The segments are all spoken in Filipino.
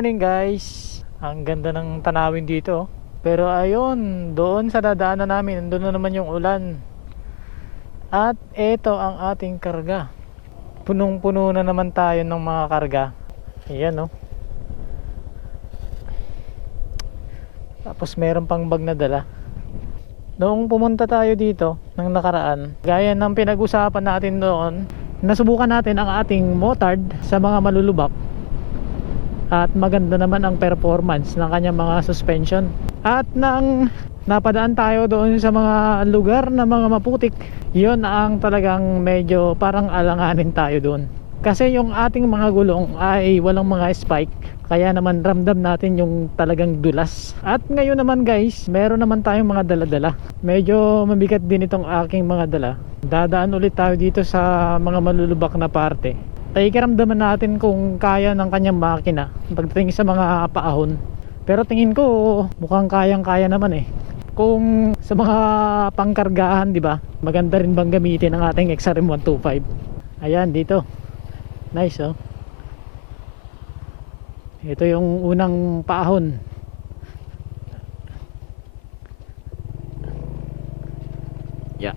morning guys. Ang ganda ng tanawin dito. Pero ayun, doon sa dadaanan namin, doon na naman yung ulan. At ito ang ating karga. Punong-puno na naman tayo ng mga karga. Ayan oh. Tapos meron pang bag na dala. Noong pumunta tayo dito ng nakaraan, gaya ng pinag-usapan natin doon, nasubukan natin ang ating motard sa mga malulubak. At maganda naman ang performance ng kanyang mga suspension. At nang napadaan tayo doon sa mga lugar na mga maputik, yon ang talagang medyo parang alanganin tayo doon. Kasi yung ating mga gulong ay walang mga spike, kaya naman ramdam natin yung talagang dulas. At ngayon naman guys, meron naman tayong mga dala-dala. Medyo mabigat din itong aking mga dala. Dadaan ulit tayo dito sa mga malulubak na parte. Ikiramdaman natin kung kaya ng kanyang makina pagdating sa mga paahon. Pero tingin ko mukhang kayang-kaya naman eh. Kung sa mga pangkargahan, di ba? Maganda rin bang gamitin ang ating XRM 125. Ayan dito. Nice oh. Ito yung unang paahon. Yeah.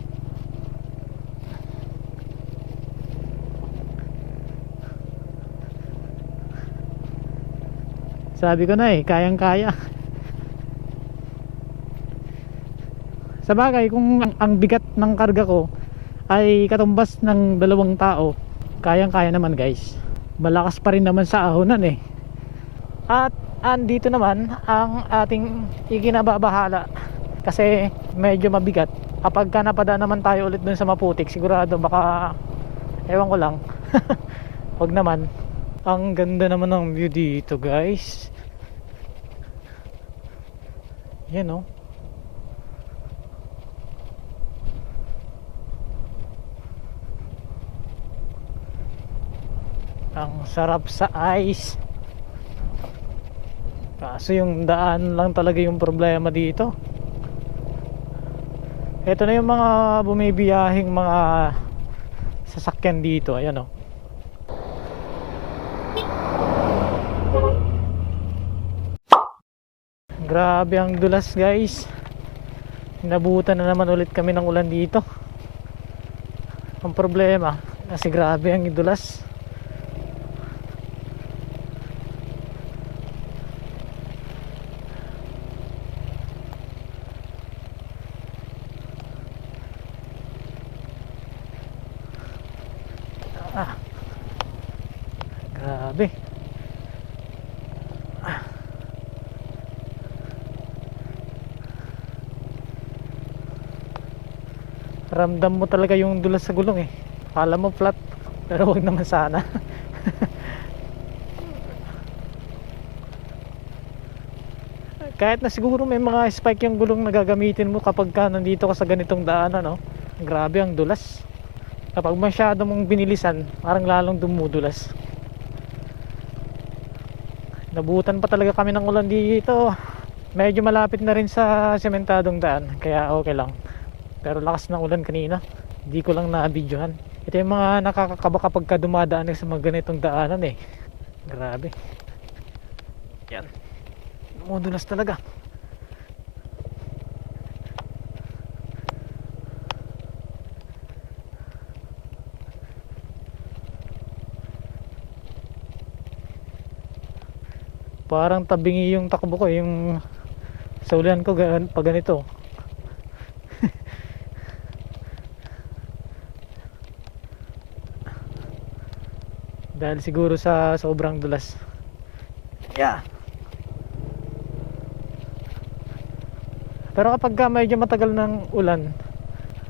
Sabi ko na eh, kayang-kaya. Sa bagay, kung ang bigat ng karga ko ay katumbas ng 2 tao, kayang-kaya naman guys. Malakas pa rin naman sa ahonan eh. At andito naman ang ating ikinababahala. Kasi medyo mabigat. Kapag ka napadaan naman tayo ulit dun sa maputik, sigurado baka, ewan ko lang. Wag naman. Ang ganda naman ng view dito guys. Yan oh. Ang sarap sa ice. Kaso yung daan lang talaga yung problema dito. Ito na yung mga bumibiyahing mga sasakyan dito. Ayan oh. Grabe ang dulas guys. Nabutan na naman ulit kami ng ulan dito. Ang problema kasi grabe ang dulas. Grabe. Ramdam mo talaga yung dulas sa gulong eh. Akala mo flat, pero wag naman sana. Kahit na siguro may mga spike yung gulong na gagamitin mo kapag ka nandito ka sa ganitong daanan, no? Grabe ang dulas. Kapag masyado mong binilisan, parang lalong dumudulas. Nabutan pa talaga kami ng ulan dito. Medyo malapit na rin sa sementadong daan, kaya okay lang. Pero lakas ng ulan kanina, hindi ko lang na-videohan. Ito yung mga nakakakaba kapag ka dumadaan sa mga ganitong daanan eh. Grabe. Yan. Dumudulas talaga. Parang tabingi yung takbo ko, yung sa ulan ko pag ganito. Dahil siguro sa sobrang dulas. Yeah. Pero kapag medyo matagal ng ulan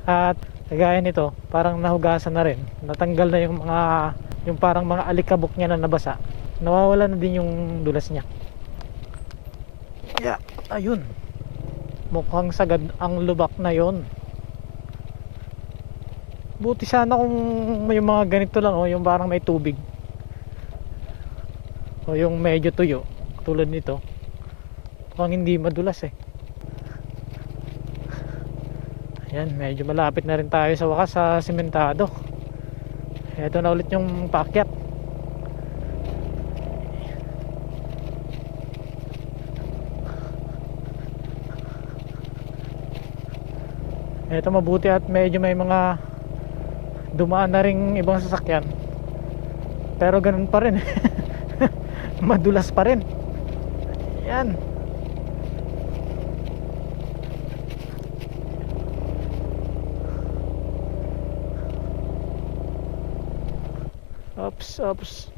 at kagaya nito, parang nahugasan na rin. Natanggal na yung parang mga alikabok niya na nabasa. Nawawala na din yung dulas niya. Yeah, ayun. Mukhang sagad ang lubak na yon. Buti sana kung may mga ganito lang oh, yung parang may tubig. O yung medyo tuyo tulad nito, mukhang hindi madulas eh. Ayan, medyo malapit na rin tayo sa wakas sa sementado. Ito na ulit yung paakyat. Ito mabuti at medyo may mga dumaan na ring ibang sasakyan, pero ganun pa rin. Madulas pa rin. Yan. Oops.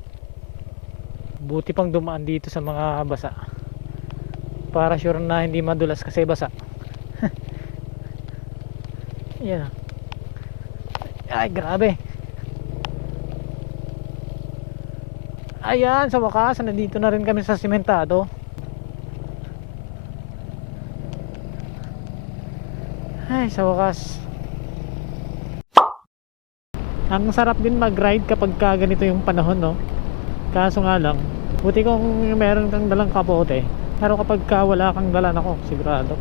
Buti pang dumaan dito sa mga basa, para sure na hindi madulas kasi basa. Yan. Ay, grabe. Ayan, sa wakas nandito na rin kami sa simentado. Ay, sa wakas. Ang sarap din mag-ride kapag ka ganito yung panahon, no? Kaso nga lang, buti kung meron kang dalang kapote. Pero kapag ka wala kang dala, nako, sigurado.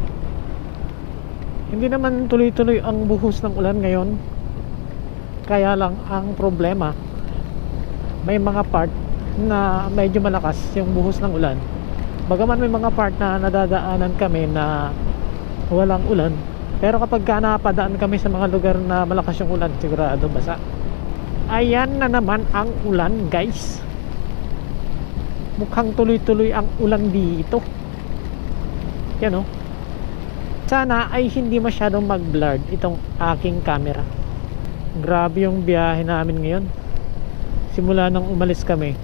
Hindi naman tuloy-tuloy ang buhos ng ulan ngayon. Kaya lang ang problema, may mga part na medyo malakas yung buhos ng ulan. Bagaman may mga part na nadadaanan kami na walang ulan, pero kapag ka napadaan kami sa mga lugar na malakas yung ulan, sigurado basa. Ayan na naman ang ulan, guys. Mukhang tuloy-tuloy ang ulan dito. Yan, oh. Sana ay hindi masyadong mag-blurred itong aking camera. Grabe yung biyahe namin ngayon. Simula nang umalis kami,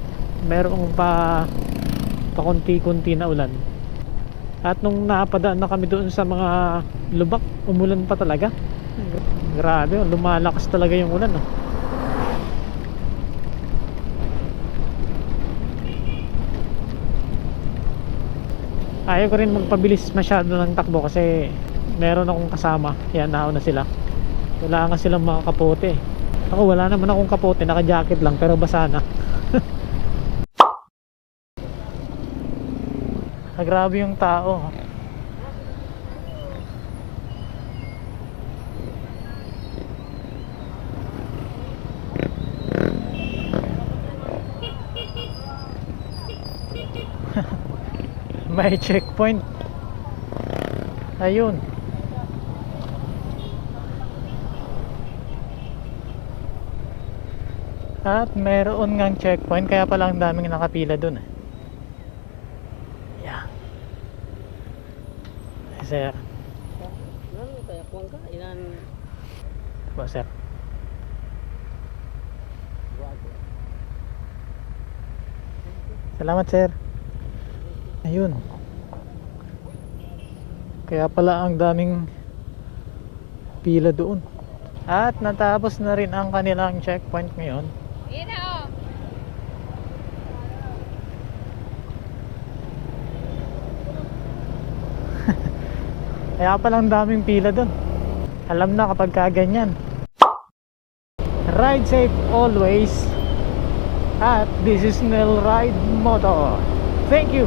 merong pakunti-kunti na ulan. At nung napadaan na kami doon sa mga lubak, umulan pa talaga. Grabe, lumalakas talaga yung ulan, oh. Ayaw ko rin magpabilis masyado ng takbo kasi meron akong kasama. Yan, nauna sila. Wala nga silang mga kapote. Ako wala naman akong kapote, naka-jacket lang pero basa na. Grabe yung tao. May checkpoint. Ayun. At meron ngang checkpoint, kaya pala ang daming nakapila dun, eh. Yeah. Sir. Kaya kuwang ka, ilan? Po, sir. Salamat, sir. Ayun. Kaya pala ang daming pila doon. At natapos na rin ang kanilang checkpoint ngayon. Kaya palang daming pila doon. Alam na kapag kaganyan. Ride safe always. At this is Nel Ride Motor. Thank you.